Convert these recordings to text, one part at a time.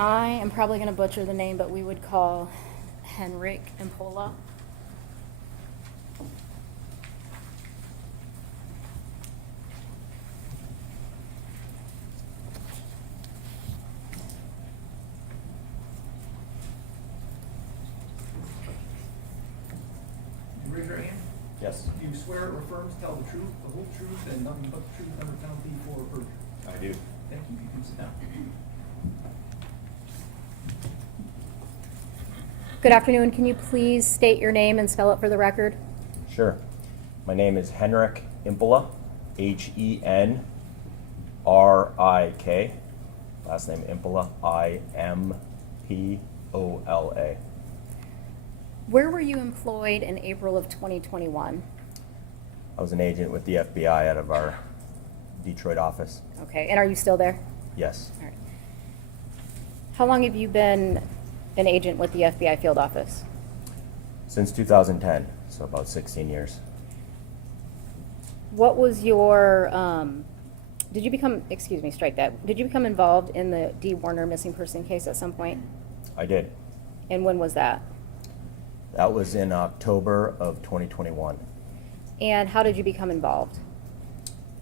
I am probably going to butcher the name, but we would call Henrik Imbola. Raise your hand. Yes, Do you swear or affirm to tell the truth, the whole truth, and nothing but the truth under penalty for perjury? I do. Thank you. You can sit down. Good afternoon. Can you please state your name and spell it for the record? Sure. My name is Henrik Imbola, Henrik. Last name Imbola, Impola. Where were you employed in April of 2021? I was an agent with the FBI out of our Detroit office. Okay, and are you still there? Yes. All right. How long have you been an agent with the FBI field office? Since 2010, so about 16 years. What was your, did you become involved in the Dee Warner missing person case at some point? I did. And when was that? That was in October of 2021. And how did you become involved?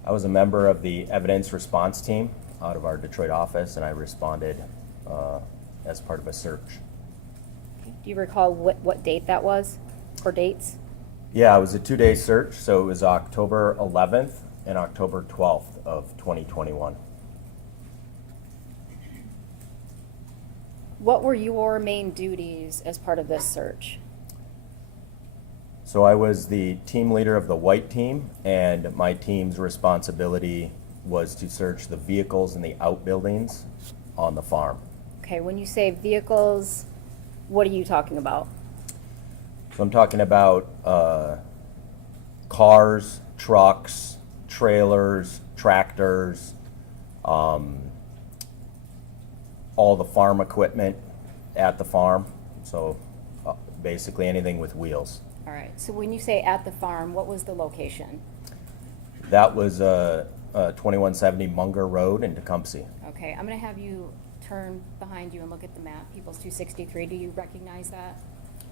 I was a member of the evidence response team out of our Detroit office, and I responded as part of a search. Do you recall what date that was, or dates? Yeah, it was a 2-day search, so it was October 11th and October 12th of 2021. What were your main duties as part of this search? So I was the team leader of the white team, and my team's responsibility was to search the vehicles in the outbuildings on the farm. Okay, when you say vehicles, what are you talking about? So I'm talking about cars, trucks, trailers, tractors, all the farm equipment at the farm. So basically anything with wheels. All right, so when you say at the farm, what was the location? That was 2170 Munger Road in Tecumseh. Okay, I'm going to have you turn behind you and look at the map, People's 263. Do you recognize that?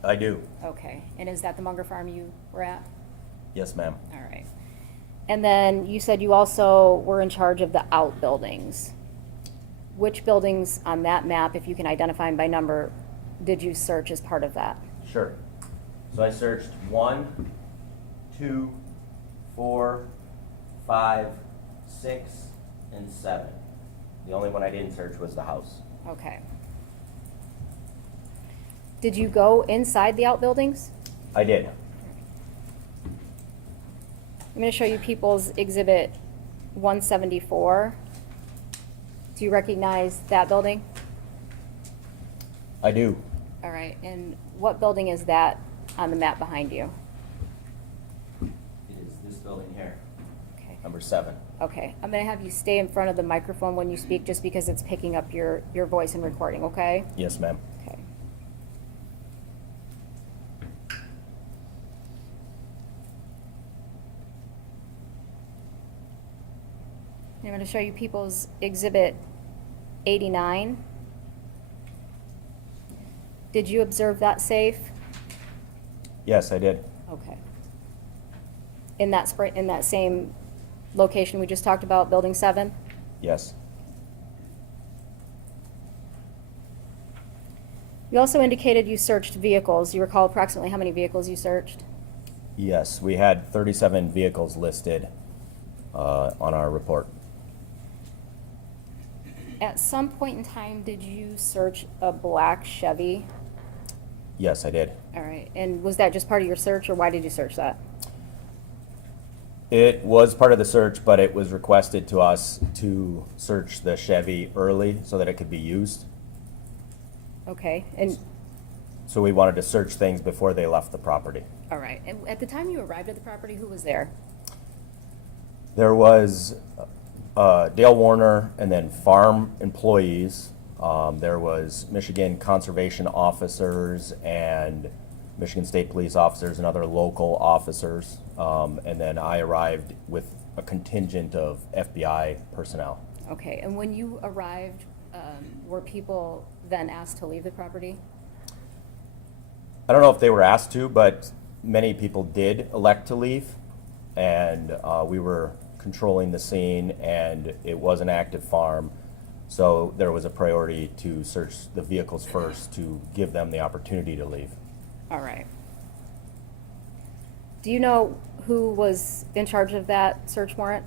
I do. Okay, and is that the Munger farm you were at? Yes, ma'am. All right. And then you said you also were in charge of the outbuildings. Which buildings on that map, if you can identify them by number, did you search as part of that? Sure. So I searched 1, 2, 4, 5, 6, and 7. The only one I didn't search was the house. Okay. Did you go inside the outbuildings? I did. I'm going to show you People's Exhibit 174. Do you recognize that building? I do. All right, and what building is that on the map behind you? It is this building here, Okay. number 7. Okay, I'm going to have you stay in front of the microphone when you speak, just because it's picking up your voice and recording, okay? Yes, ma'am. Okay. I'm going to show you People's Exhibit 89. Did you observe that safe? Yes, I did. Okay. In that same location we just talked about, Building 7? Yes. You also indicated you searched vehicles. You recall approximately how many vehicles you searched? Yes, we had 37 vehicles listed on our report. At some point in time, did you search a black Chevy? Yes, I did. All right, and was that just part of your search, or why did you search that? It was part of the search, but it was requested to us to search the Chevy early so that it could be used. Okay, and, So we wanted to search things before they left the property. all right, and at the time you arrived at the property, who was there? There was Dale Warner and then farm employees. There was Michigan conservation officers and Michigan State Police officers and other local officers. And then I arrived with a contingent of FBI personnel. Okay, and when you arrived, were people then asked to leave the property? I don't know if they were asked to, but many people did elect to leave. And we were controlling the scene, and it was an active farm. So there was a priority to search the vehicles first to give them the opportunity to leave. All right. Do you know who was in charge of that search warrant?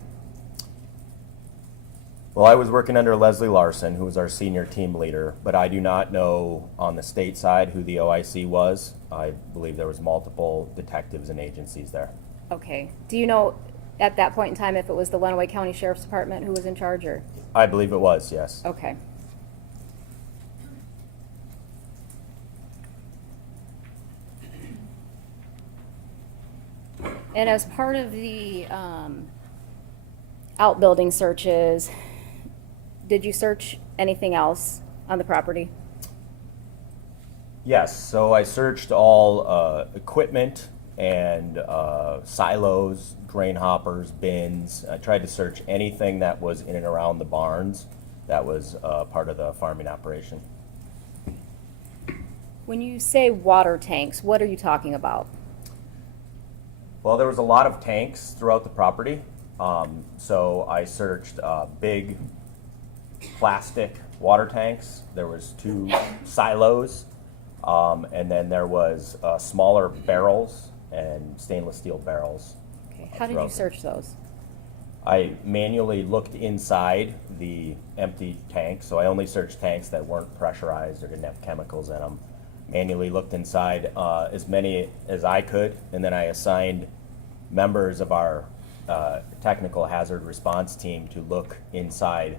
Well, I was working under Leslie Larson, who was our senior team leader, but I do not know on the state side who the OIC was. I believe there was multiple detectives and agencies there. Okay. Do you know at that point in time if it was the Lenawee County Sheriff's Department who was in charge, or? I believe it was, yes. Okay. And as part of the outbuilding searches, did you search anything else on the property? Yes, so I searched all equipment and silos, grain hoppers, bins. I tried to search anything that was in and around the barns that was part of the farming operation. When you say water tanks, what are you talking about? Well, there was a lot of tanks throughout the property. So I searched big plastic water tanks. There was 2 silos, and then there was smaller barrels and stainless steel barrels. Okay. How did you throughout. search those? I manually looked inside the empty tank, so I only searched tanks that weren't pressurized or didn't have chemicals in them. Manually looked inside as many as I could, and then I assigned members of our technical hazard response team to look inside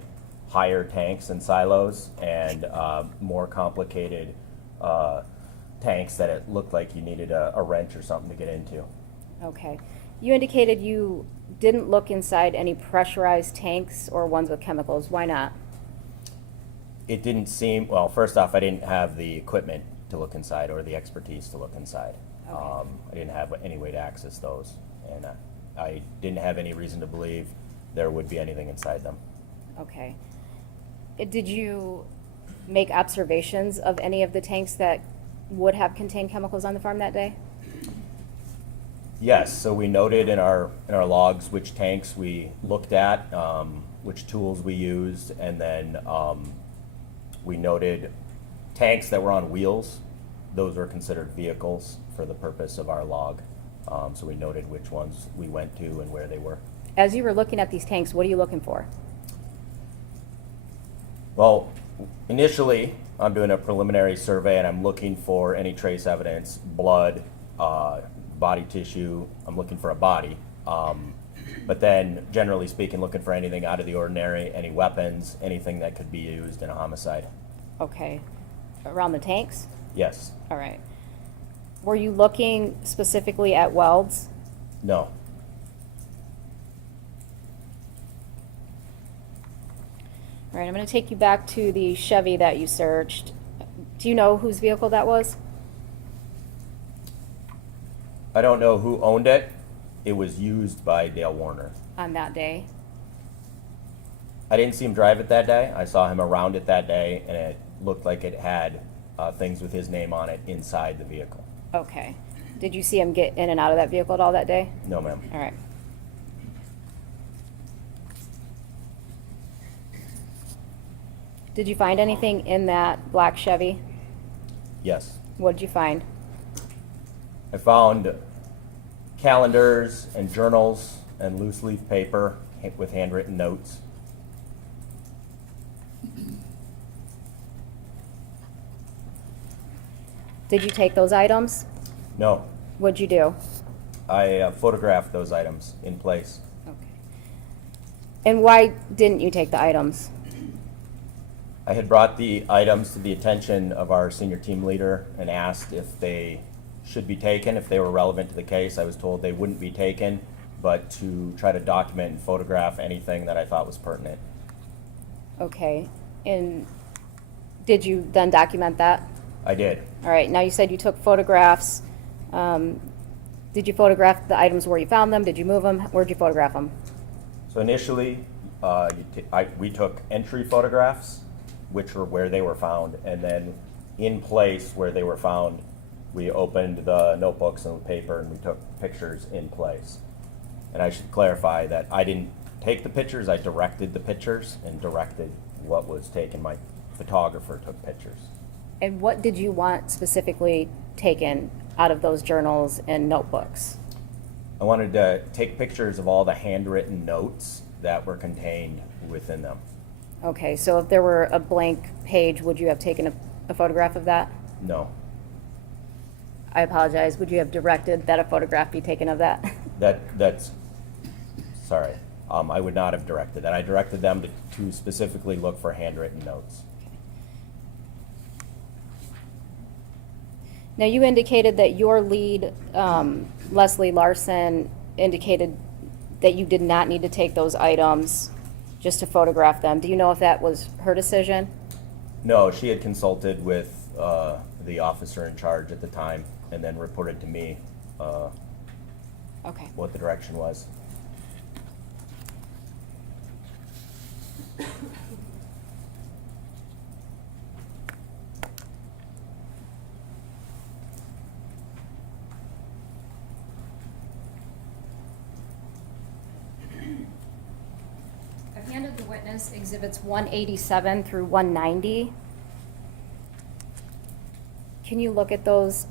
higher tanks and silos and more complicated tanks that it looked like you needed a wrench or something to get into. Okay. You indicated you didn't look inside any pressurized tanks or ones with chemicals. Why not? It didn't seem, well, first off, I didn't have the equipment to look inside or the expertise to look inside. Okay. I didn't have any way to access those, and I didn't have any reason to believe there would be anything inside them. Okay. Did you make observations of any of the tanks that would have contained chemicals on the farm that day? Yes, so we noted in our logs which tanks we looked at, which tools we used, and then we noted tanks that were on wheels. Those were considered vehicles for the purpose of our log. So we noted which ones we went to and where they were. As you were looking at these tanks, what are you looking for? Well, initially, I'm doing a preliminary survey and I'm looking for any trace evidence, blood, body tissue. I'm looking for a body. But then, generally speaking, looking for anything out of the ordinary, any weapons, anything that could be used in a homicide. Okay. Around the tanks? Yes. All right. Were you looking specifically at welds? No. All right, I'm going to take you back to the Chevy that you searched. Do you know whose vehicle that was? I don't know who owned it. It was used by Dale Warner. On that day? I didn't see him drive it that day. I saw him around it that day, and it looked like it had things with his name on it inside the vehicle. Okay. Did you see him get in and out of that vehicle at all that day? No, ma'am. All right. Did you find anything in that black Chevy? Yes. What did you find? I found calendars and journals and loose leaf paper with handwritten notes. Did you take those items? No, What'd you do? I photographed those items in place. Okay. And why didn't you take the items? I had brought the items to the attention of our senior team leader and asked if they should be taken, if they were relevant to the case. I was told they wouldn't be taken, but to try to document and photograph anything that I thought was pertinent. Okay. And did you then document that? I did. All right. Now you said you took photographs. Did you photograph the items where you found them? Did you move them? Where'd you photograph them? So initially, we took entry photographs, which were where they were found, and then in place where they were found, we opened the notebooks and the paper and we took pictures in place. And I should clarify that I didn't take the pictures, I directed the pictures and directed what was taken. My photographer took pictures. And what did you want specifically taken out of those journals and notebooks? I wanted to take pictures of all the handwritten notes that were contained within them. Okay, so if there were a blank page, would you have taken a photograph of that? No, I apologize, would you have directed that a photograph be taken of that? that's, sorry, I would not have directed that. I directed them to specifically look for handwritten notes. Now, you indicated that your lead, Leslie Larson, indicated that you did not need to take those items just to photograph them. Do you know if that was her decision? No, she had consulted with the officer in charge at the time and then reported to me Okay. what the direction was. I've handed the witness exhibits 187 through 190. Can you look at those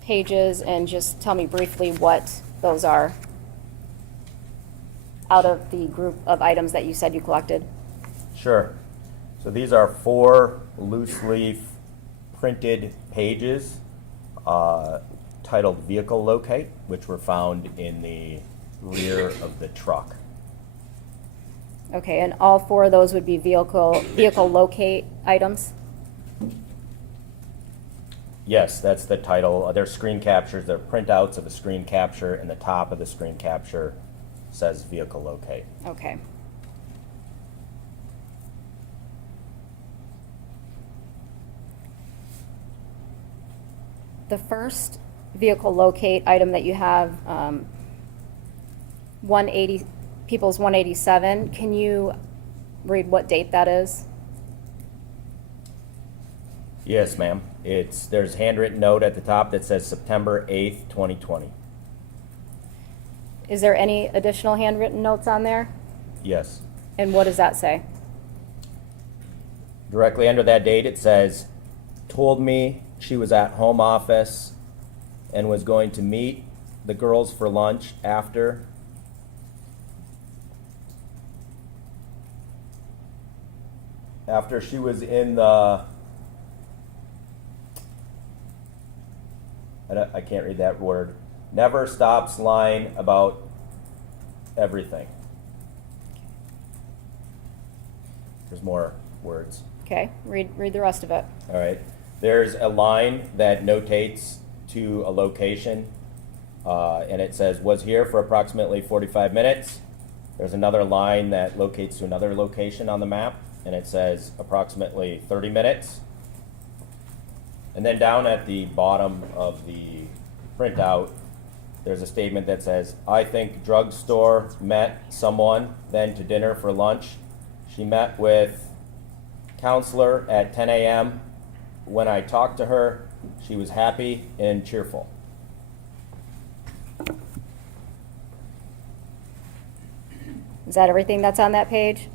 pages and just tell me briefly what those are out of the group of items that you said you collected? Sure. So these are 4 loose leaf printed pages titled Vehicle Locate, which were found in the rear of the truck. Okay, and all 4 of those would be vehicle locate items? Yes, that's the title. They're screen captures. They're printouts of a screen capture, and the top of the screen capture says Vehicle Locate. Okay. The first vehicle locate item that you have, 180, People's 187, can you read what date that is? Yes, ma'am. There's a handwritten note at the top that says September 8th, 2020. Is there any additional handwritten notes on there? Yes. And what does that say? Directly under that date, it says, told me she was at home office and was going to meet the girls for lunch after. After she was in the, I can't read that word, never stops lying about everything. There's more words. Okay, read the rest of it. All right. There's a line that notates to a location, and it says, was here for approximately 45 minutes. There's another line that locates to another location on the map, and it says approximately 30 minutes. And then down at the bottom of the printout, there's a statement that says, I think drugstore met someone, then to dinner for lunch. She met with counselor at 10 a.m. When I talked to her, she was happy and cheerful. Is that everything that's on that page?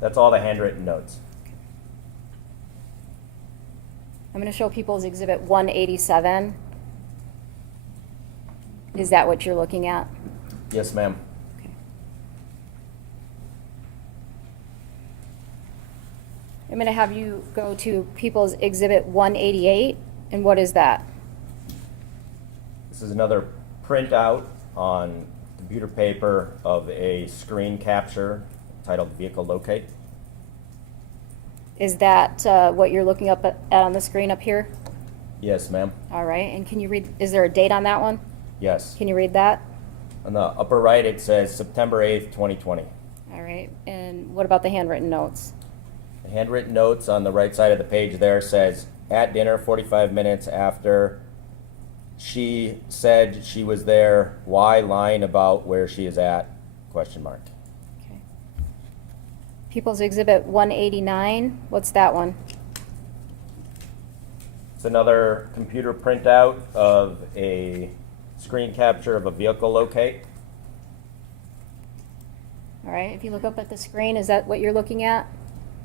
That's all the handwritten notes. I'm going to show People's Exhibit 187. Is that what you're looking at? Yes, ma'am. Okay. I'm going to have you go to People's Exhibit 188. And what is that? This is another printout on computer paper of a screen capture titled Vehicle Locate. Is that what you're looking up at on the screen up here? Yes, ma'am. All right. And can you read, is there a date on that one? Yes. Can you read that? On the upper right, it says September 8th, 2020. All right. And what about the handwritten notes? The handwritten notes on the right side of the page there says, at dinner 45 minutes after she said she was there, why lying about where she is at? Question mark. Okay. People's Exhibit 189, what's that one? It's another computer printout of a screen capture of a vehicle locate. All right, if you look up at the screen, is that what you're looking at?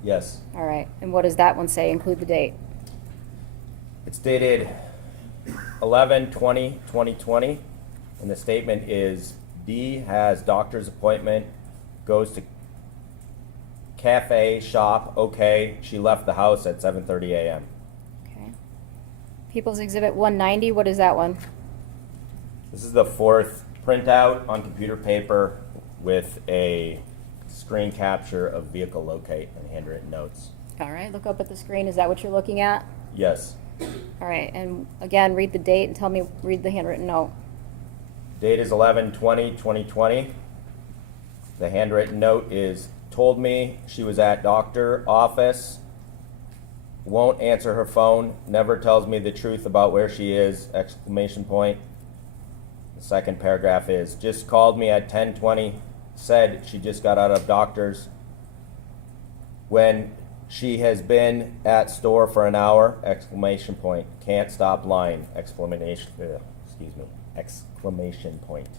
Yes. All right, and what does that one say? Include the date. It's dated 11/20/2020, and the statement is Dee has doctor's appointment, goes to cafe, shop, okay. She left the house at 7:30 a.m. Okay. People's Exhibit 190, what is that one? This is the fourth printout on computer paper with a screen capture of vehicle locate and handwritten notes. All right, look up at the screen. Is that what you're looking at? Yes. All right, and again, read the date and tell me, read the handwritten note. Date is 11/20/2020. The handwritten note is, told me she was at doctor office, won't answer her phone, never tells me the truth about where she is, exclamation point. The second paragraph is, just called me at 10:20, said she just got out of doctor's. When she has been at store for an hour, exclamation point. Can't stop lying, exclamation point.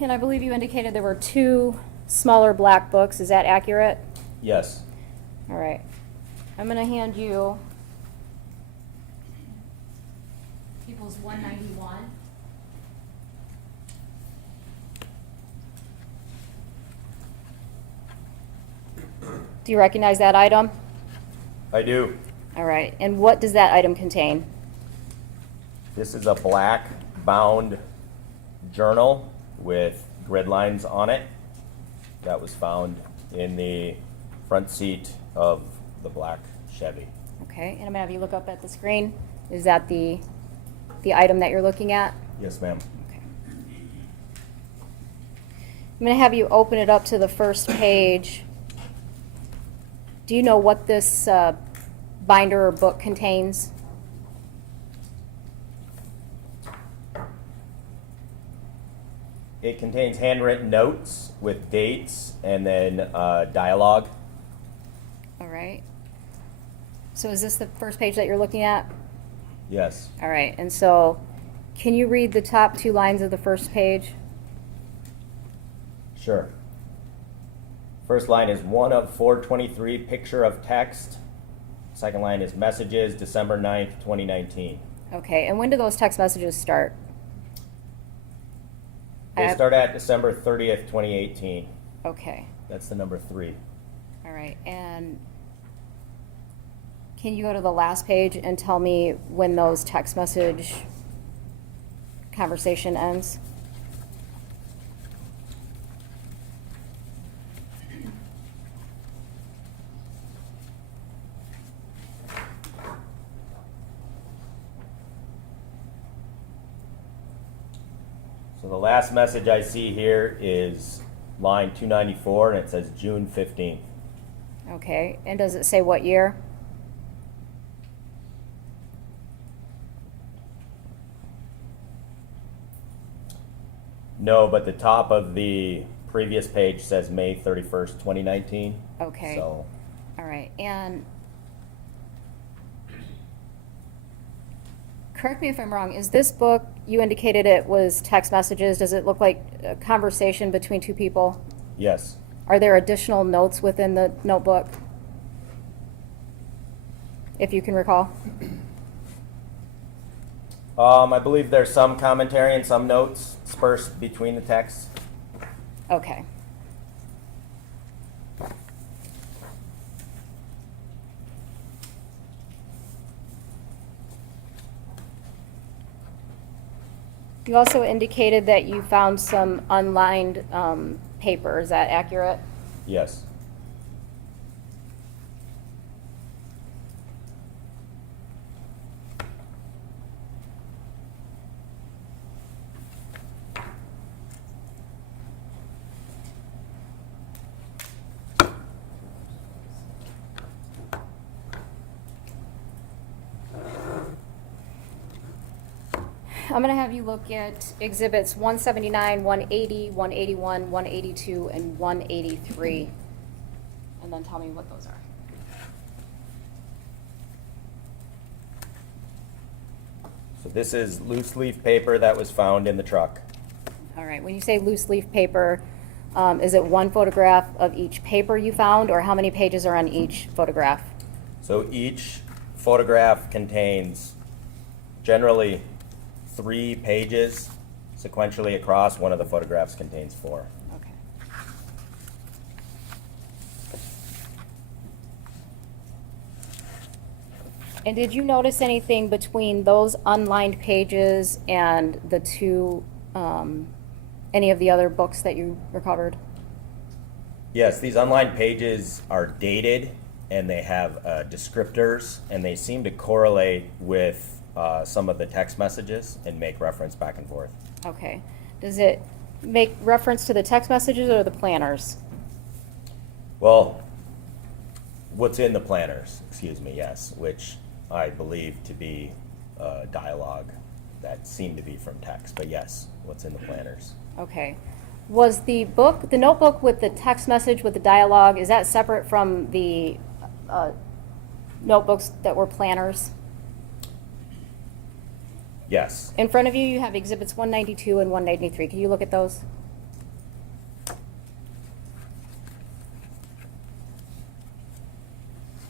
And I believe you indicated there were 2 smaller black books. Is that accurate? Yes. All right. I'm going to hand you People's 191. Do you recognize that item? I do. All right. And what does that item contain? This is a black bound journal with grid lines on it that was found in the front seat of the black Chevy. Okay. And I'm going to have you look up at the screen. Is that the item that you're looking at? Yes, ma'am. Okay. I'm going to have you open it up to the first page. Do you know what this binder or book contains? It contains handwritten notes with dates and then dialogue. All right. So is this the first page that you're looking at? Yes. All right. And so can you read the top 2 lines of the first page? Sure. First line is 1 of 423, picture of text. Second line is messages, December 9th, 2019. Okay. And when do those text messages start? They start at December 30th, 2018. Okay. That's the number 3. All right. And can you go to the last page and tell me when those text message conversation ends? So the last message I see here is line 294, and it says June 15th. Okay. And does it say what year? No, but the top of the previous page says May 31st, 2019. Okay. So All right. And correct me if I'm wrong, is this book, you indicated it was text messages. Does it look like a conversation between 2 people? yes. Are there additional notes within the notebook? If you can recall. I believe there's some commentary and some notes dispersed between the texts. Okay. You also indicated that you found some unlined paper. Is that accurate? Yes. I'm gonna have you look at exhibits 179, 180, 181, 182, and 183, and then tell me what those are. So this is loose leaf paper that was found in the truck. All right, when you say loose leaf paper, is it one photograph of each paper you found, or how many pages are on each photograph? So each photograph contains generally 3 pages sequentially across. One of the photographs contains 4. Okay. And did you notice anything between those unlined pages and the two, any of the other books that you recovered? Yes, these unlined pages are dated and they have descriptors, and they seem to correlate with some of the text messages and make reference back and forth. Okay. Does it make reference to the text messages or the planners? Well, what's in the planners, excuse me, yes, which I believe to be dialogue that seemed to be from text, but yes, what's in the planners. Okay. Was the book, the notebook with the text message with the dialogue, is that separate from the notebooks that were planners? Yes, In front of you, you have exhibits 192 and 193. Can you look at those?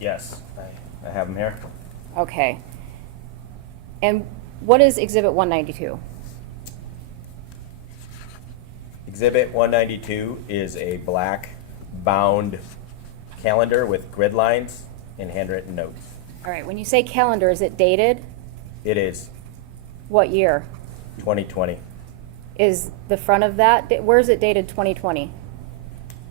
yes, I have them here. Okay. And what is exhibit 192? Exhibit 192 is a black bound calendar with grid lines and handwritten notes. All right, when you say calendar, is it dated? It is What year? 2020. Is the front of that, where is it dated 2020?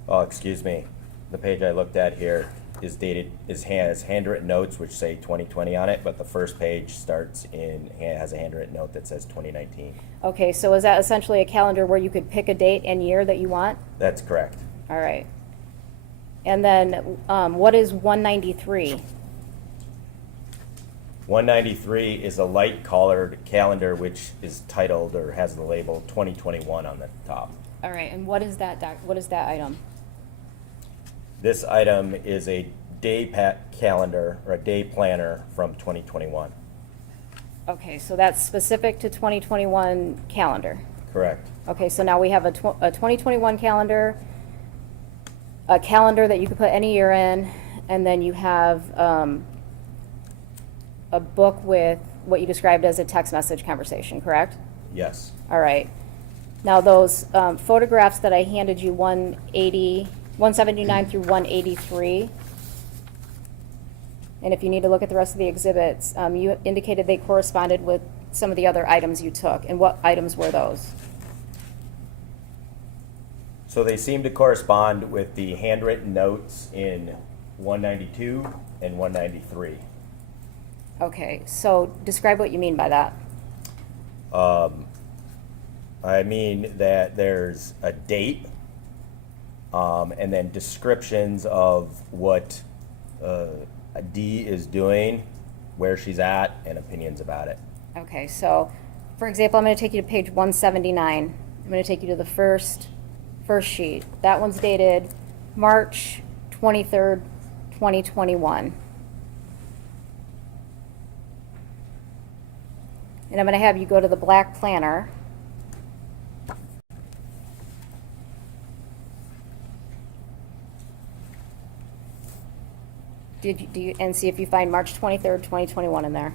Oh, excuse me. The page I looked at here is dated, has handwritten notes which say 2020 on it, but the first page has a handwritten note that says 2019. Okay, so is that essentially a calendar where you could pick a date and year that you want? That's correct. All right. And then what is 193? 193 is a light colored calendar which is titled or has the label 2021 on the top. All right, and what is that item? This item is a calendar or a day planner from 2021. Okay, so that's specific to 2021 calendar. Correct. Okay, so now we have a 2021 calendar, a calendar that you could put any year in, and then you have a book with what you described as a text message conversation, correct? Yes. All right. Now, those photographs that I handed you, 179 through 183, and if you need to look at the rest of the exhibits, you indicated they corresponded with some of the other items you took. And what items were those? So they seem to correspond with the handwritten notes in 192 and 193. Okay, so describe what you mean by that. I mean that there's a date and then descriptions of what Dee is doing, where she's at, and opinions about it. Okay, so, for example, I'm going to take you to page 179. I'm going to take you to the first sheet. That one's dated March 23rd, 2021. And I'm going to have you go to the black planner. And see if you find March 23rd, 2021 in there.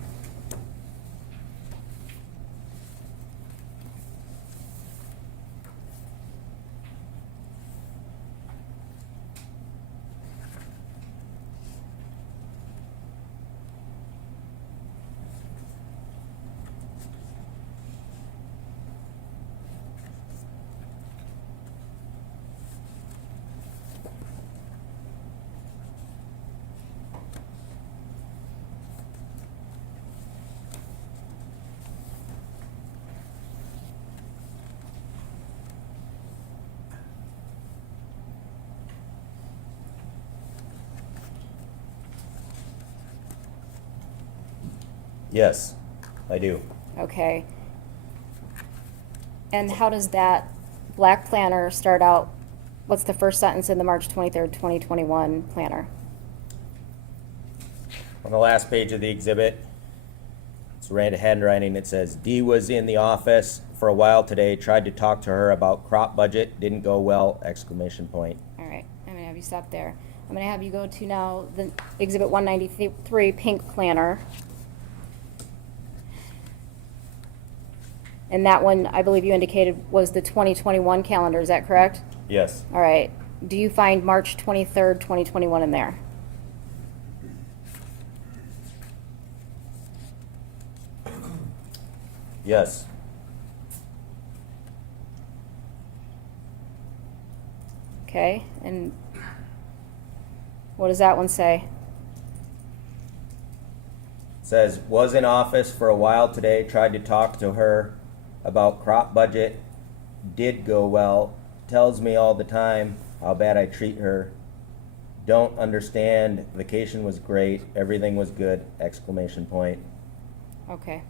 Yes, I do. Okay. And how does that black planner start out? What's the first sentence in the March 23rd, 2021 planner? On the last page of the exhibit, it's red handwriting. It says, Dee was in the office for a while today, tried to talk to her about crop budget, didn't go well, exclamation point. All right, I'm gonna have you stop there. I'm gonna have you go to now the exhibit 193, pink planner. And that one, I believe you indicated, was the 2021 calendar, is that correct? Yes. All right, do you find March 23rd, 2021 in there? Yes. Okay, and what does that one say? Says, was in office for a while today, tried to talk to her about crop budget, did go well, tells me all the time how bad I treat her, don't understand, vacation was great, everything was good, exclamation point. Okay.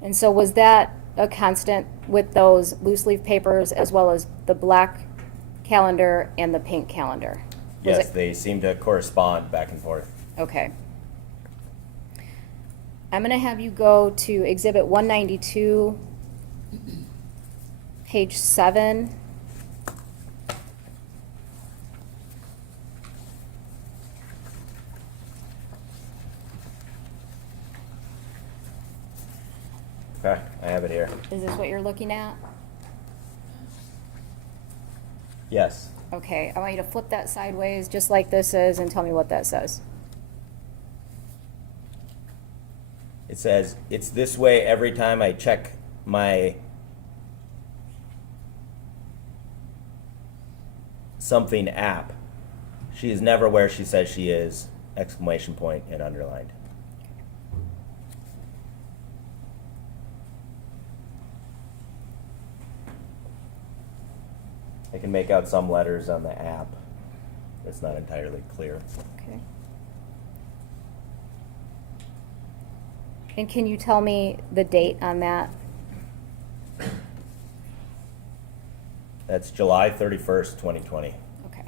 And so was that a constant with those loose leaf papers as well as the black calendar and the pink calendar? Was Yes, it- they seem to correspond back and forth. Okay. I'm gonna have you go to exhibit 192, page 7. Okay, I have it here. Is this what you're looking at? Yes. Okay, I want you to flip that sideways, just like this is, and tell me what that says. It says, it's this way every time I check my something app. She is never where she says she is, exclamation point and underlined. I can make out some letters on the app. It's not entirely clear. Okay. And can you tell me the date on that? That's July 31st, 2020. Okay.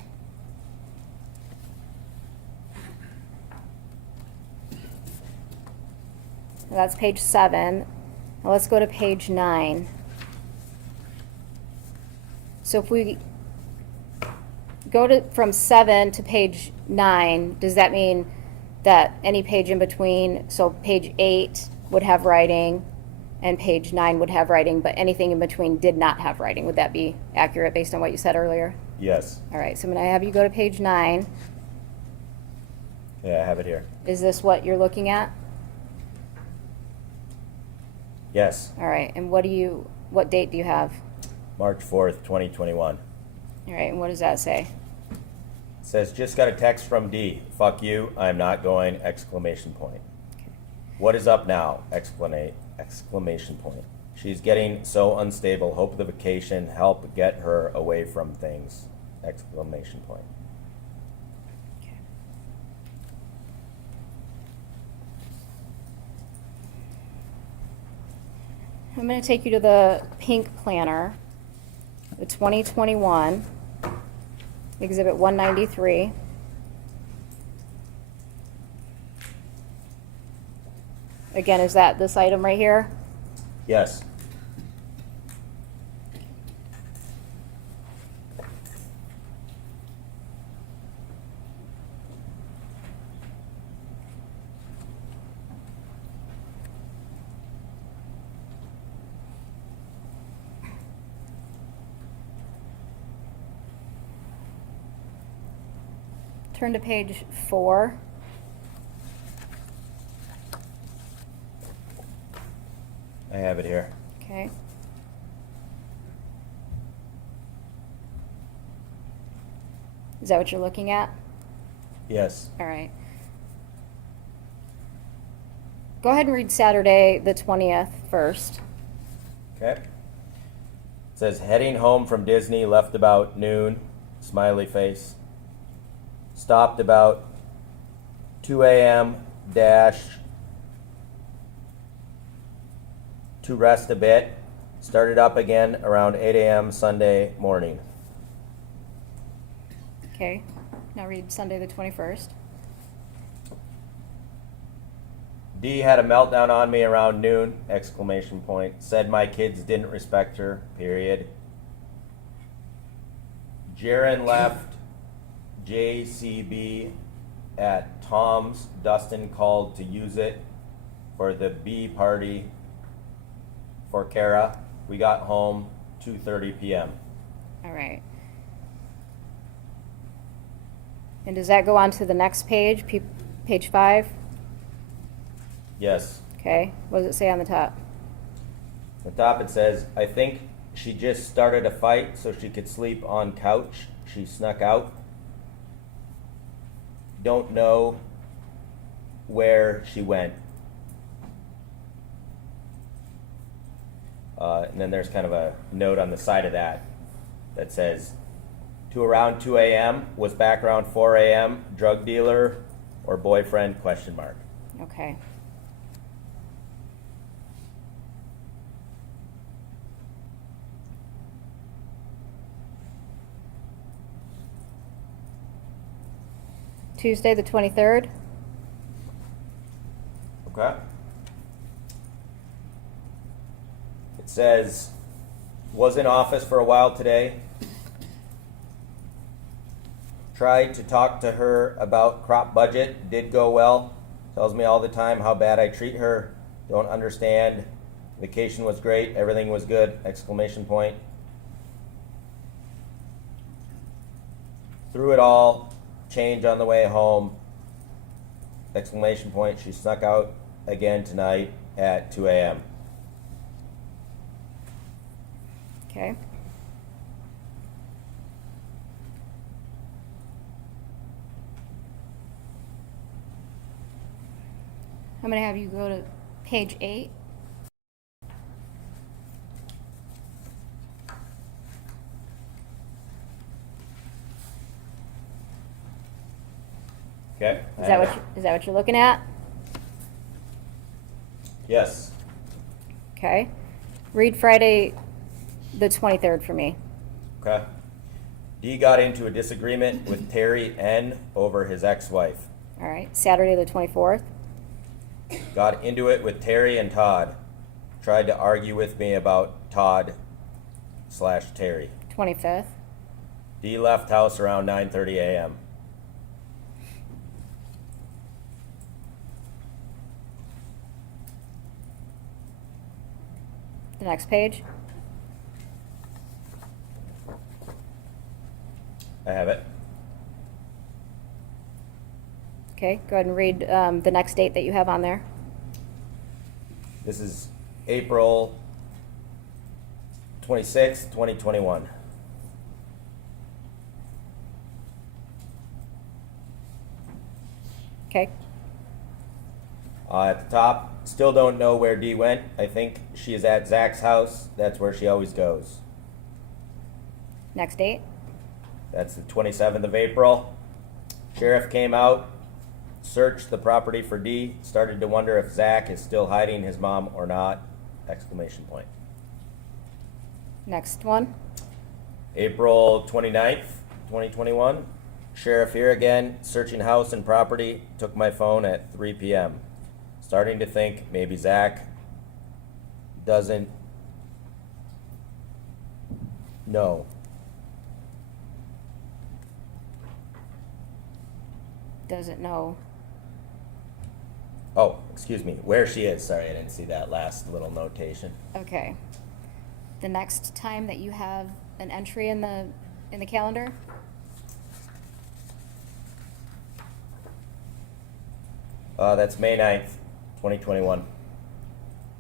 Now that's page 7. Now let's go to page 9. So if we go to from 7 to page 9, does that mean that any page in between, so page 8 would have writing and page 9 would have writing, but anything in between did not have writing? Would that be accurate based on what you said earlier? Yes. All right, so I'm going to have you go to page 9. Yeah, I have it here. Is this what you're looking at? Yes. All right, and what date do you have? March 4th, 2021. All right, and what does that say? Says, just got a text from Dee. Fuck you, I'm not going, exclamation point. What is up now, exclamation point. She's getting so unstable, hope the vacation help get her away from things, exclamation point. Okay. I'm going to take you to the pink planner, the 2021, exhibit 193. Again, is that this item right here? Yes. Turn to page 4. I have it here. Okay. Is that what you're looking at? Yes. All right. Go ahead and read Saturday, the 20th first. Okay. It says, heading home from Disney, left about noon, smiley face. Stopped about 2 a.m. dash to rest a bit. Started up again around 8 a.m. Sunday morning. Okay, now read Sunday the 21st. Dee had a meltdown on me around noon, exclamation point. Said my kids didn't respect her, period. Jaron left JCB at Tom's. Dustin called to use it for the B party for Kara. We got home 2:30 p.m. All right. And does that go on to the next page, page 5? Yes. Okay, what does it say on the top? The top it says, I think she just started a fight so she could sleep on couch. She snuck out. Don't know where she went. And then there's kind of a note on the side of that that says, to around 2 a.m., was back around 4 a.m., drug dealer or boyfriend, question mark. Okay. Tuesday the 23rd. Okay. It says, was in office for a while today. Tried to talk to her about crop budget, did go well. Tells me all the time how bad I treat her. Don't understand. Vacation was great, everything was good, exclamation point. Through it all, change on the way home, exclamation point. She snuck out again tonight at 2 a.m. Okay. I'm going to have you go to page 8. Okay. Is that what you're looking at? Yes. Okay. Read Friday the 23rd for me. Okay. Dee got into a disagreement with Terry N. over his ex-wife. All right. Saturday the 24th. Got into it with Terry and Todd. Tried to argue with me about Todd/Terry. 25th. Dee left house around 9:30 a.m. The next page. I have it. Okay. Go ahead and read the next date that you have on there. This is April 26th, 2021. Okay. At the top, still don't know where Dee went. I think she is at Zach's house. That's where she always goes. Next date. That's the 27th of April. Sheriff came out, searched the property for Dee, started to wonder if Zach is still hiding his mom or not, exclamation point. Next one. April 29th, 2021. Sheriff here again, searching house and property, took my phone at 3 p.m. Starting to think maybe Zach doesn't know. Doesn't know. Oh, excuse me, where she is. Sorry, I didn't see that last little notation. Okay. The next time that you have an entry in the calendar. That's May 9th, 2021.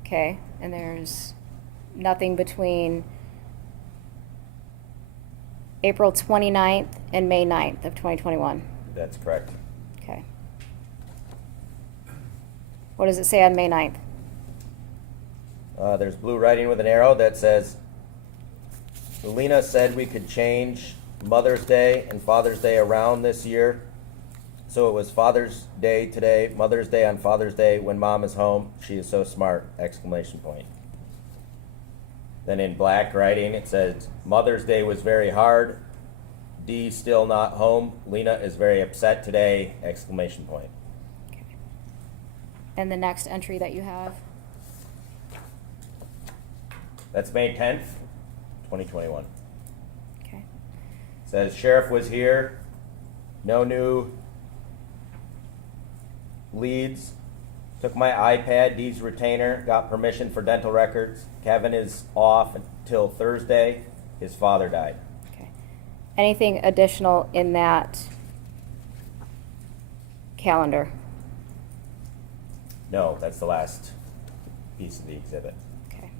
Okay. And there's nothing between April 29th and May 9th of 2021. That's correct. Okay. What does it say on May 9th? There's blue writing with an arrow that says, Lena said we could change Mother's Day and Father's Day around this year. So it was Father's Day today, Mother's Day on Father's Day when Mom is home. She is so smart, exclamation point. Then in black writing, it says, Mother's Day was very hard. Dee still not home. Lena is very upset today, exclamation point. And the next entry that you have? That's May 10th, 2021. Okay. Says sheriff was here. No new leads. Took my iPad, Dee's retainer, got permission for dental records. Kevin is off until Thursday. His father died. Okay. Anything additional in that calendar? No, that's the last piece of the exhibit. Okay.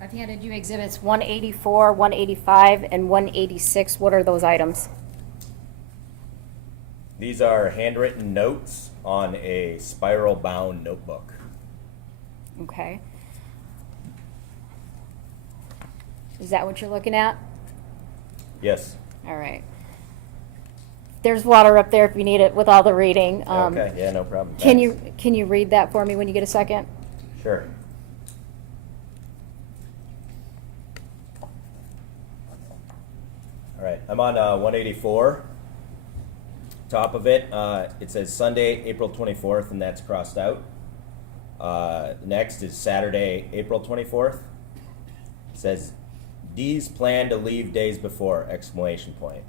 I've handed you exhibits 184, 185, and 186. What are those items? These are handwritten notes on a spiral bound notebook. Okay. Is that what you're looking at? Yes. All right. There's water up there if you need it with all the reading. Okay, yeah, no problem. Can Thanks. you read that for me when you get a second? Sure. All right, I'm on 184. Top of it, it says Sunday, April 24th, and that's crossed out. Next is Saturday, April 24th. It says Dee's plan to leave days before, exclamation point.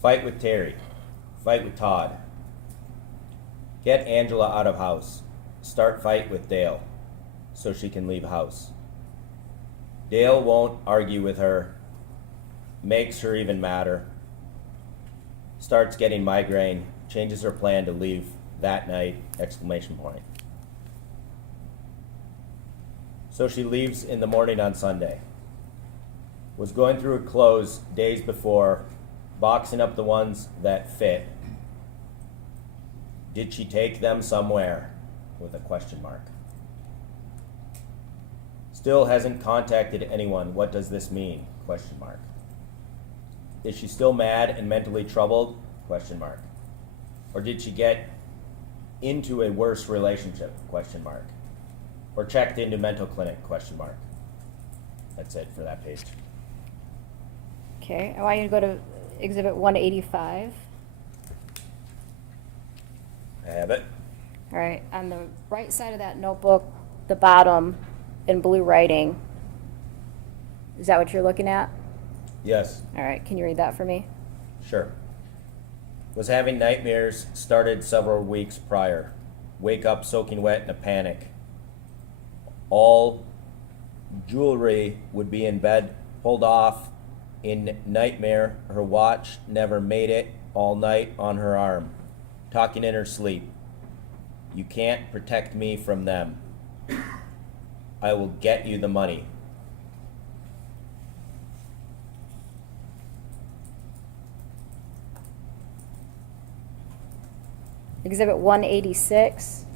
Fight with Terry. Fight with Todd. Get Angela out of house. Start fight with Dale so she can leave house. Dale won't argue with her. Makes her even madder. Starts getting migraine. Changes her plan to leave that night, exclamation point. So she leaves in the morning on Sunday. Was going through her clothes days before, boxing up the ones that fit. Did she take them somewhere? With a question mark. Still hasn't contacted anyone. What does this mean? Question mark. Is she still mad and mentally troubled? Question mark. Or did she get into a worse relationship? Question mark. Or checked into mental clinic? Question mark. That's it for that page. Okay, I want you to go to exhibit 185. I have it. All right, on the right side of that notebook, the bottom in blue writing, is that what you're looking at? Yes. All right, can you read that for me? Sure. Was having nightmares, started several weeks prior. Wake up soaking wet in a panic. All jewelry would be in bed, pulled off in nightmare. Her watch never made it all night on her arm. Talking in her sleep. You can't protect me from them. I will get you the money. Exhibit 186.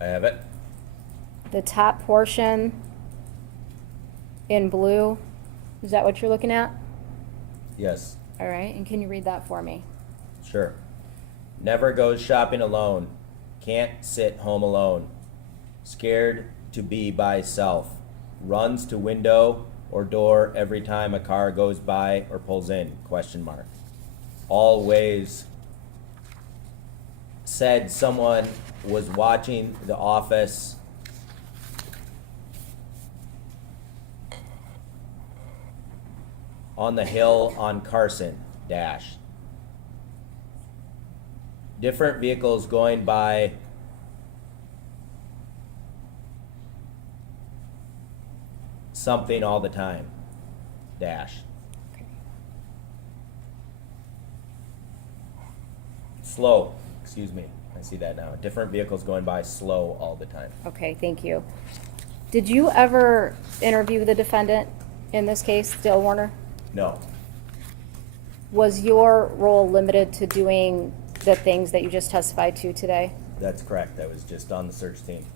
I have it. The top portion in blue, is that what you're looking at? Yes. All right, and can you read that for me? Sure. Never goes shopping alone. Can't sit home alone. Scared to be by self. Runs to window or door every time a car goes by or pulls in? Question mark. Always said someone was watching The Office. On the hill on Carson, dash. Different vehicles going by something all the time, dash. Slow, excuse me, I see that now. Different vehicles going by slow all the time. Okay, thank you. Did you ever interview the defendant in this case, Dale Warner? No, Was your role limited to doing the things that you just testified to today? that's correct. I was just on the search team.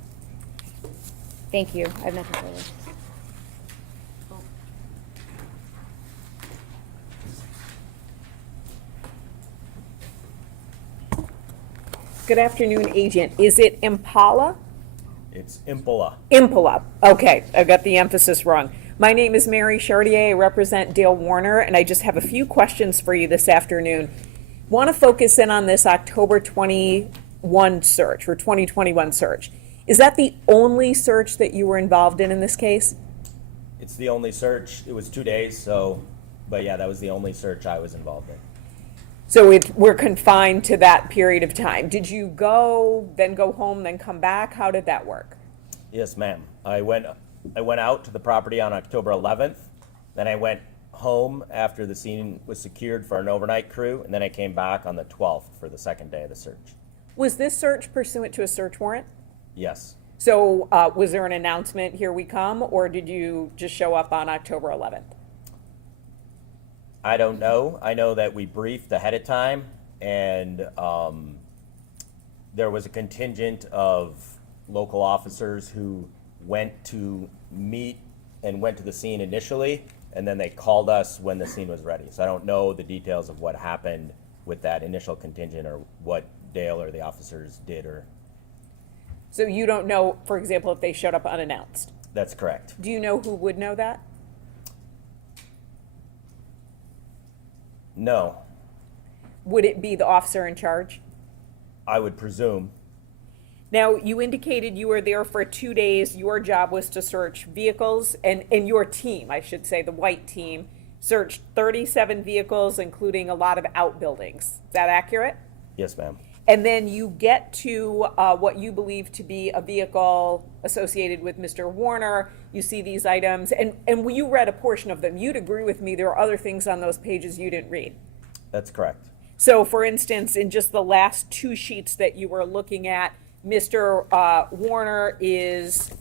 Thank you. I have nothing further. Good afternoon, Agent. Is it Impala? It's Imbola. Imbola. Okay, I got the emphasis wrong. My name is Mary Chartier. I represent Dale Warner, and I just have a few questions for you this afternoon. Want to focus in on this October 21 search or 2021 search. Is that the only search that you were involved in this case? It's the only search. It was 2 days, so, but yeah, that was the only search I was involved in. So we're confined to that period of time. Did you go, then go home, then come back? How did that work? Yes, ma'am. I went out to the property on October 11th. Then I went home after the scene was secured for an overnight crew, and then I came back on the 12th for the second day of the search. Was this search pursuant to a search warrant? Yes. So was there an announcement, here we come, or did you just show up on October 11th? I don't know. I know that we briefed ahead of time, and there was a contingent of local officers who went to meet and went to the scene initially, and then they called us when the scene was ready. So I don't know the details of what happened with that initial contingent or what Dale or the officers did or. So you don't know, for example, if they showed up unannounced? That's correct. Do you know who would know that? No, Would it be the officer in charge? I would presume. Now, you indicated you were there for 2 days. Your job was to search vehicles, and your team, I should say, the white team, searched 37 vehicles, including a lot of outbuildings. Is that accurate? Yes, ma'am. And then you get to what you believe to be a vehicle associated with Mr. Warner. You see these items, and when you read a portion of them, you'd agree with me there are other things on those pages you didn't read. That's correct. So, for instance, in just the last 2 sheets that you were looking at, Mr. Warner is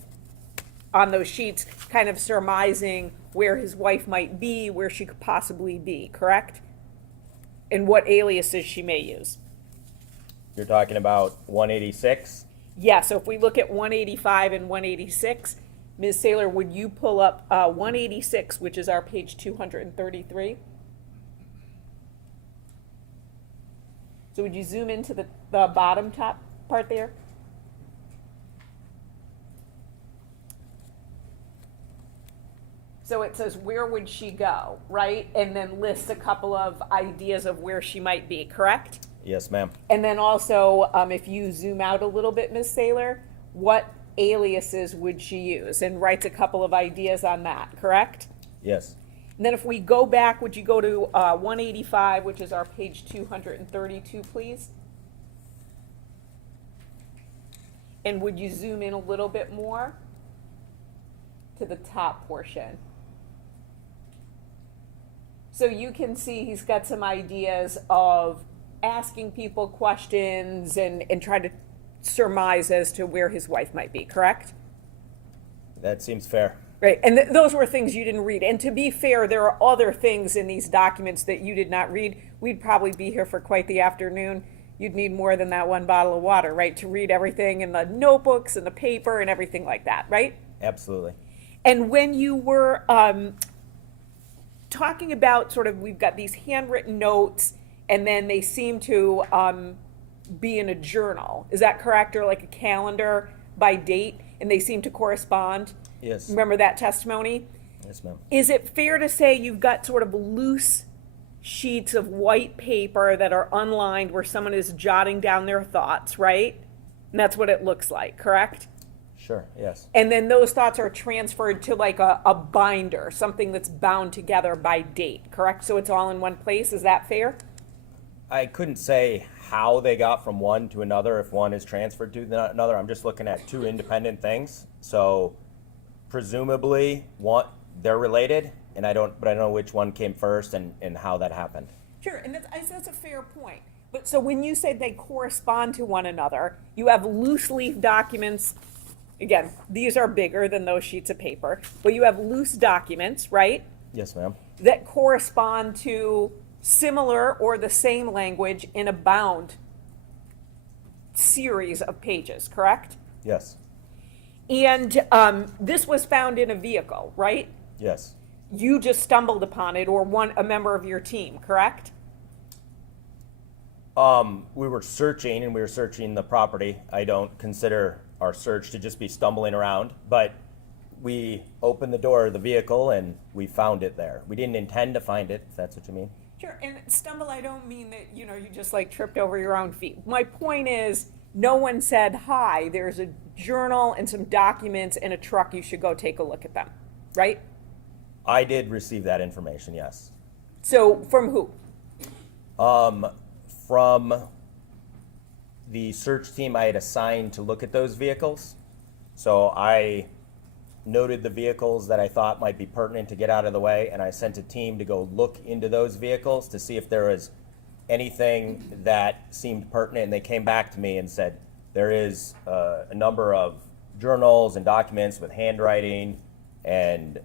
on those sheets kind of surmising where his wife might be, where she could possibly be, correct? And what aliases she may use. You're talking about 186? Yeah, so if we look at 185 and 186, Ms. Saylor, would you pull up 186, which is our page 233? So would you zoom into the bottom top part there? So it says, where would she go, right? And then lists a couple of ideas of where she might be, correct? Yes, ma'am. And then also, if you zoom out a little bit, Ms. Saylor, what aliases would she use? And writes a couple of ideas on that, correct? Yes. And then if we go back, would you go to 185, which is our page 232, please? And would you zoom in a little bit more to the top portion? So you can see he's got some ideas of asking people questions and try to surmise as to where his wife might be, correct? That seems fair. Right, and those were things you didn't read. And to be fair, there are other things in these documents that you did not read. We'd probably be here for quite the afternoon. You'd need more than that one bottle of water, right, to read everything in the notebooks and the paper and everything like that, right? Absolutely. And when you were talking about sort of, we've got these handwritten notes, and then they seem to be in a journal. Is that correct? Or like a calendar by date, and they seem to correspond? Yes. Remember that testimony? Yes, ma'am. Is it fair to say you've got sort of loose sheets of white paper that are unlined where someone is jotting down their thoughts, right? And that's what it looks like, correct? Sure, yes. And then those thoughts are transferred to like a binder, something that's bound together by date, correct? So it's all in one place. Is that fair? I couldn't say how they got from one to another if one is transferred to another. I'm just looking at 2 independent things. So presumably they're related, but I don't know which one came first and how that happened. Sure, and that's a fair point. But so when you say they correspond to one another, you have loose leaf documents. Again, these are bigger than those sheets of paper, but you have loose documents, right? Yes, ma'am. That correspond to similar or the same language in a bound series of pages, correct? Yes. And this was found in a vehicle, right? Yes. You just stumbled upon it, or a member of your team, correct? We were searching, and we were searching the property. I don't consider our search to just be stumbling around, but we opened the door of the vehicle and we found it there. We didn't intend to find it, if that's what you mean. Sure, and stumble, I don't mean that, you just like tripped over your own feet. My point is, no one said, hi, there's a journal and some documents in a truck, you should go take a look at them, right? I did receive that information, yes. So, from who? From the search team I had assigned to look at those vehicles. So I noted the vehicles that I thought might be pertinent to get out of the way, and I sent a team to go look into those vehicles to see if there was anything that seemed pertinent, and they came back to me and said there is a number of journals and documents with handwriting, and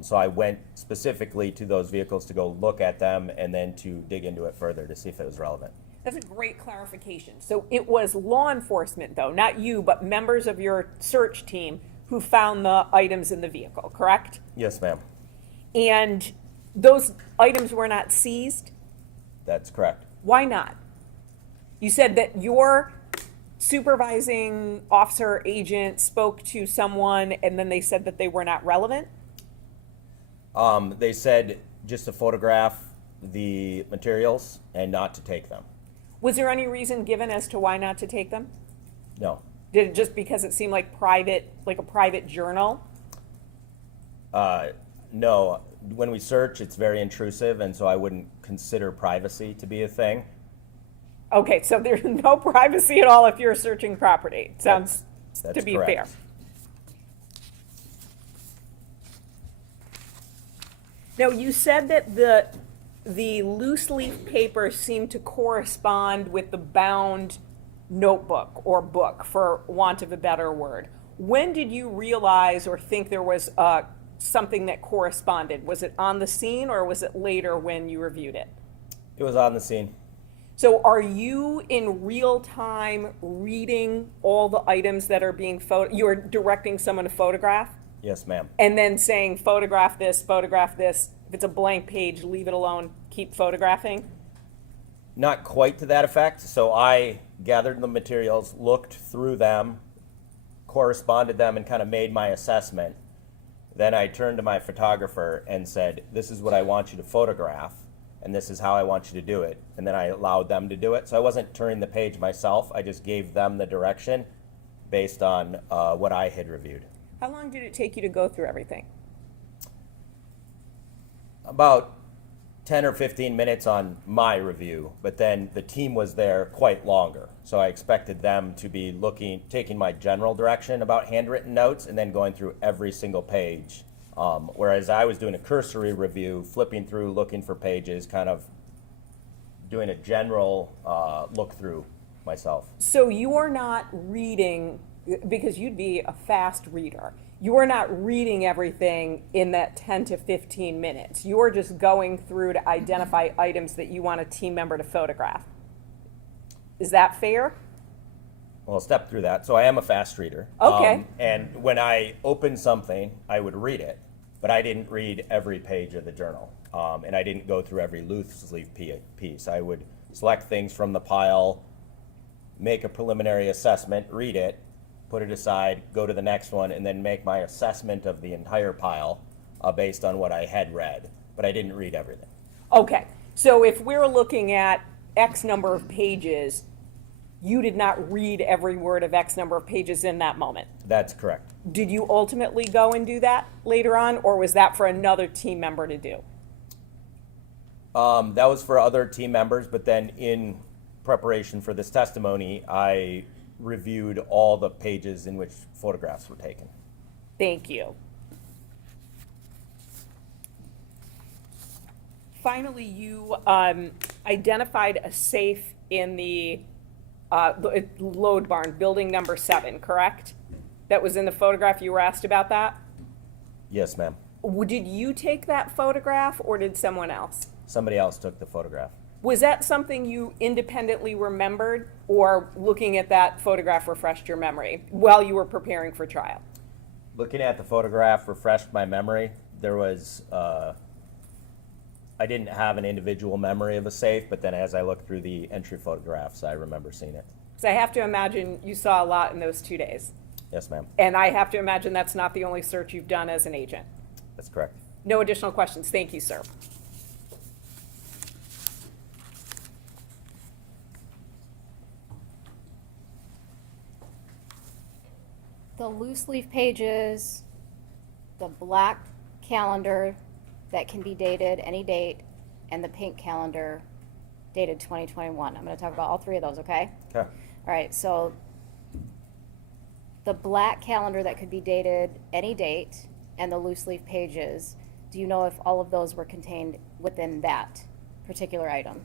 so I went specifically to those vehicles to go look at them and then to dig into it further to see if it was relevant. That's a great clarification. So it was law enforcement, though, not you, but members of your search team who found the items in the vehicle, correct? Yes, ma'am. And those items were not seized? That's correct. Why not? You said that your supervising officer agent spoke to someone and then they said that they were not relevant? They said just to photograph the materials and not to take them. Was there any reason given as to why not to take them? No. Did it just because it seemed like a private journal? No. When we search, it's very intrusive, and so I wouldn't consider privacy to be a thing. Okay, so there's no privacy at all if you're searching property. Sounds That's to be correct. fair. Now, you said that the loose leaf paper seemed to correspond with the bound notebook or book, for want of a better word. When did you realize or think there was something that corresponded? Was it on the scene or was it later when you reviewed it? It was on the scene. So are you in real time reading all the items that are being you're directing someone to photograph? Yes, ma'am. And then saying, photograph this, photograph this. If it's a blank page, leave it alone, keep photographing? Not quite to that effect. So I gathered the materials, looked through them, corresponded them, and kind of made my assessment. Then I turned to my photographer and said, this is what I want you to photograph, and this is how I want you to do it. And then I allowed them to do it. So I wasn't turning the page myself. I just gave them the direction based on what I had reviewed. How long did it take you to go through everything? About 10 or 15 minutes on my review, but then the team was there quite longer. So I expected them to be taking my general direction about handwritten notes and then going through every single page. Whereas I was doing a cursory review, flipping through, looking for pages, kind of doing a general look through myself. So you're not reading, because you'd be a fast reader, you're not reading everything in that 10 to 15 minutes. You're just going through to identify items that you want a team member to photograph. Is that fair? Well, I'll step through that. So I am a fast reader. Okay. And when I open something, I would read it, but I didn't read every page of the journal. And I didn't go through every loose leaf piece. I would select things from the pile, make a preliminary assessment, read it, put it aside, go to the next one, and then make my assessment of the entire pile based on what I had read. But I didn't read everything. Okay, so if we're looking at X number of pages, you did not read every word of X number of pages in that moment. That's correct. Did you ultimately go and do that later on, or was that for another team member to do? That was for other team members, but then in preparation for this testimony, I reviewed all the pages in which photographs were taken. Thank you. Finally, you identified a safe in the load barn, building number 7, correct? That was in the photograph. You were asked about that? Yes, ma'am. Did you take that photograph or did someone else? Somebody else took the photograph. Was that something you independently remembered, or looking at that photograph refreshed your memory while you were preparing for trial? Looking at the photograph refreshed my memory. There was, I didn't have an individual memory of a safe, but then as I looked through the entry photographs, I remember seeing it. So I have to imagine you saw a lot in those 2 days. Yes, ma'am. And I have to imagine that's not the only search you've done as an agent. That's correct. No additional questions. Thank you, sir. The loose leaf pages, the black calendar that can be dated any date, and the pink calendar dated 2021. I'm going to talk about all three of those, okay? Okay. All right, so the black calendar that could be dated any date and the loose leaf pages, do you know if all of those were contained within that particular item?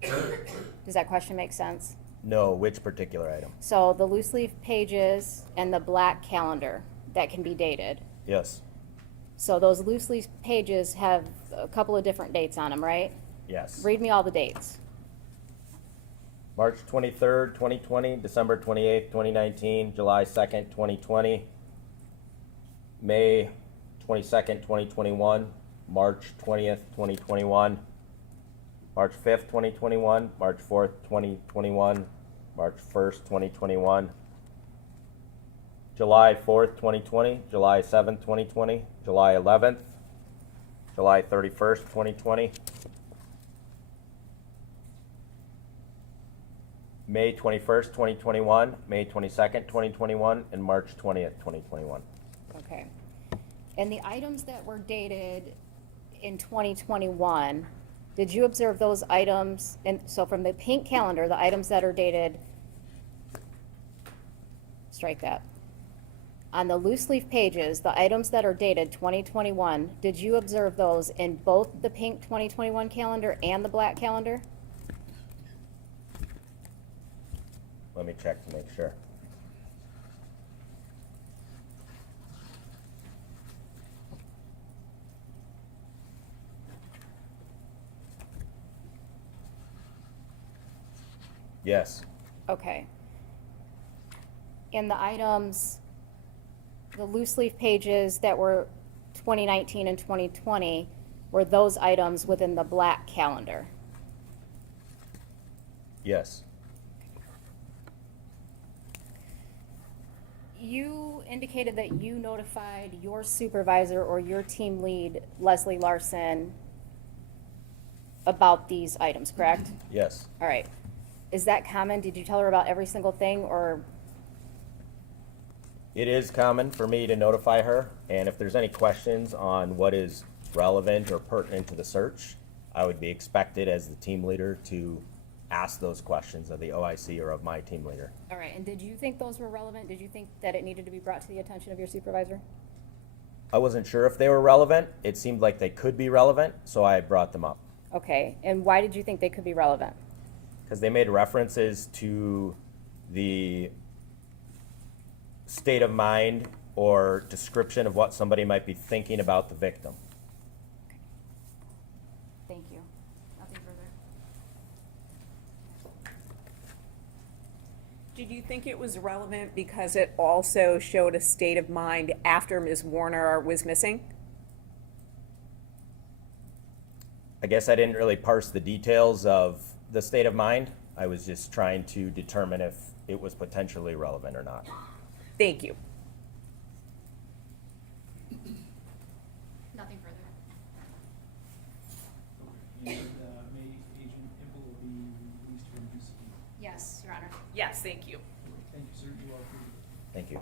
Does that question make sense? No, which particular item? So the loose leaf pages and the black calendar that can be dated. Yes. So those loose leaf pages have a couple of different dates on them, right? Yes. Read me all the dates. March 23rd, 2020, December 28th, 2019, July 2nd, 2020, May 22nd, 2021, March 20th, 2021, March 5th, 2021, March 4th, 2021, March 1st, 2021, July 4th, 2020, July 7th, 2020, July 11th, July 31st, 2020, May 21st, 2021, May 22nd, 2021, and March 20th, 2021. Okay. And the items that were dated in 2021, did you observe those items? And so from the pink calendar, the items that are dated, strike that. On the loose leaf pages, the items that are dated 2021, did you observe those in both the pink 2021 calendar and the black calendar? Let me check to make sure. Yes. Okay. And the items, the loose leaf pages that were 2019 and 2020, were those items within the black calendar? Yes. You indicated that you notified your supervisor or your team lead, Leslie Larson, about these items, correct? Yes. All right. Is that common? Did you tell her about every single thing, or? It is common for me to notify her, and if there's any questions on what is relevant or pertinent to the search, I would be expected as the team leader to ask those questions of the OIC or of my team leader. All right, and did you think those were relevant? Did you think that it needed to be brought to the attention of your supervisor? I wasn't sure if they were relevant. It seemed like they could be relevant, so I brought them up. Okay, and why did you think they could be relevant? Because they made references to the state of mind or description of what somebody might be thinking about the victim. Thank you. Nothing further. Did you think it was relevant because it also showed a state of mind after Ms. Warner was missing? I guess I didn't really parse the details of the state of mind. I was just trying to determine if it was potentially relevant or not. Thank you. Nothing further. And may Agent Imbola be released from custody. Yes, Your Honor. Yes, thank you. Thank you, sir. You are approved. Thank you.